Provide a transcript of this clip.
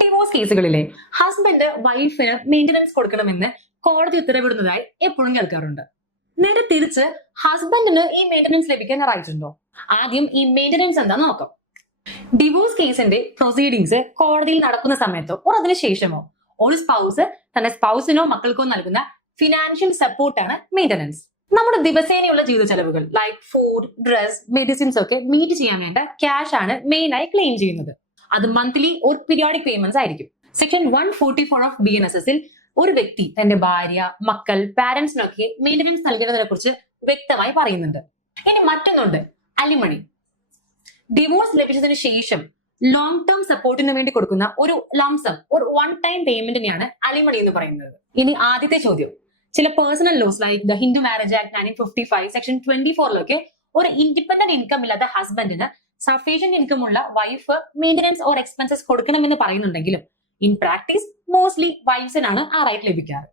Divorce കേസുകളിലെ husband വൈഫിന് maintenance കൊടുക്കണമെന്ന് കോടതി ഉത്തരവിടുന്നതായി എപ്പോഴും കേൾക്കാറുണ്ട്. നേരെ തിരിച്ച് ഹസ്ബൻഡിന് ഈ മെയിന്റനൻസ് ലഭിക്കാൻ റൈറ്റ് ഉണ്ടോ? ആദ്യം ഈ മെയിന്റനൻസ് എന്താന്ന് നോക്കാം. ഡിവോഴ്സ് കേസിന്റെ പ്രൊസീഡിങ്സ് കോടതിയിൽ നടക്കുന്ന സമയത്തോ അതിനുശേഷമോ ഒരു സ്പൗസ് തന്റെ സ്പൗസിനോ മക്കൾക്കോ നൽകുന്ന ഫിനാൻഷ്യൽ സപ്പോർട്ടാണ് മെയിന്റനൻസ്. നമ്മുടെ ദിവസേനയുള്ള ജീവിത ചെലവുകൾ ലൈക്ക് ഫുഡ്, ഡ്രസ്, മെഡിസിൻസ് ഒക്കെ മീറ്റ് ചെയ്യാൻ വേണ്ട ക്യാഷ് ആണ് മെയിൻ ആയി ക്ലെയിം ചെയ്യുന്നത്. അത് മന്ത്ലി ഒരു പീരിയോഡിക് പേയ്മെന്റ്സ് ആയിരിക്കും. സെക്ഷൻ 144 ഓഫ് BNSSൽ ഒരു വ്യക്തി തന്റെ ഭാര്യ, മക്കൾ, പാരന്റ്സിനൊക്കെ മെയിന്റനൻസ് നൽകുന്നതിനെ കുറിച്ച് വ്യക്തമായി പറയുന്നുണ്ട്. ഇനി മറ്റൊന്നുണ്ട്, അലിമണി. ഡിവോഴ്സ് ലഭിച്ചതിന് ശേഷം ലോങ് ടേം സപ്പോർട്ടിന് വേണ്ടി കൊടുക്കുന്ന ഒരു ലംസം, ഒരു വൺ ടൈം പേയ്മെന്റിനെയാണ് അലിമണി എന്ന് പറയുന്നത്. ഇനി ആദ്യത്തെ ചോദ്യം, ചില personal laws like the Hindu marriage act 1955 section 24 ഒരു ഇൻഡിപെൻഡന്റ് ഇൻകം ഇല്ലാത്ത ഹസ്ബൻഡിന് സഫീഷ്യന്റ് ഇൻകം ഉള്ള വൈഫ് മെയിന്റനൻസ് ഓർ എക്സ്പെൻസസ് കൊടുക്കണമെന്ന് പറയുന്നുണ്ടെങ്കിലും ഇൻ പ്രാക്ടീസ് മോസ്റ്റ്ലി വൈഫ്സിനാണ് ആ റൈറ്റ് ലഭിക്കാറ്.